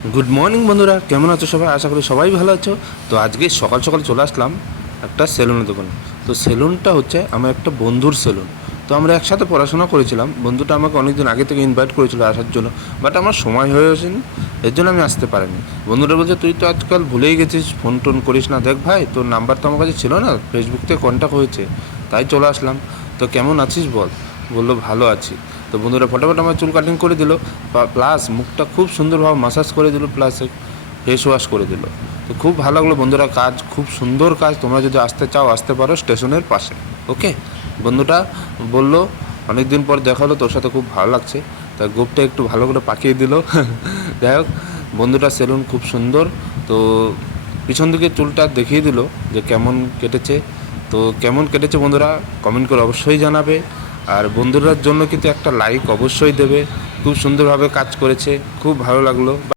Good morning বন্ধুরা, কেমন আছো সবাই? আশা করি সবাই ভালো আছো। তো আজকে সকাল সকাল চলে আসলাম একটা সেলুনের দোকানে। তো সেলুনটা হচ্ছে আমার একটা বন্ধুর সেলুন। তো আমরা একসাথে পড়াশোনা করেছিলাম। বন্ধুটা আমাকে অনেকদিন আগে থেকে ইনভাইট করেছিল আসার জন্য, বাট আমার সময় হয়ে ওঠেনি, এর জন্য আমি আসতে পারিনি। বন্ধুটা বলছে, তুই তো আজকাল ভুলেই গেছিস, ফোন টোন করিস না। দেখ ভাই, তোর নাম্বার তো আমার কাছে ছিল না, ফেসবুক থেকে কন্ট্যাক্ট হয়েছে, তাই চলে আসলাম। তো কেমন আছিস বল? বললো, ভালো আছি। তো বন্ধুরা ফটাফট আমার চুল কাটিং করে দিল, প্লাস মুখটা খুব সুন্দরভাবে মাসাজ করে দিল, প্লাস ফেস ওয়াশ করে দিল। তো খুব ভালো লাগলো বন্ধুরা, কাজ খুব সুন্দর কাজ। তোমরা যদি আসতে চাও আসতে পারো স্টেশনের পাশে। ওকে, বন্ধুটা বলল, অনেক দিন পর দেখা হলো, তোর সাথে খুব ভালো লাগছে। তা গোপটা একটু ভালো করে পাকিয়ে দিল। যাই হোক, বন্ধুটা সেলুন খুব সুন্দর। তো পিছন দিকে চুলটা দেখিয়ে দিল যে কেমন কেটেছে। তো কেমন কেটেছে বন্ধুরা কমেন্ট করে অবশ্যই জানাবে। আর বন্ধুরার জন্য কিন্তু একটা লাইক অবশ্যই দেবে। খুব সুন্দরভাবে কাজ করেছে, খুব ভালো লাগলো।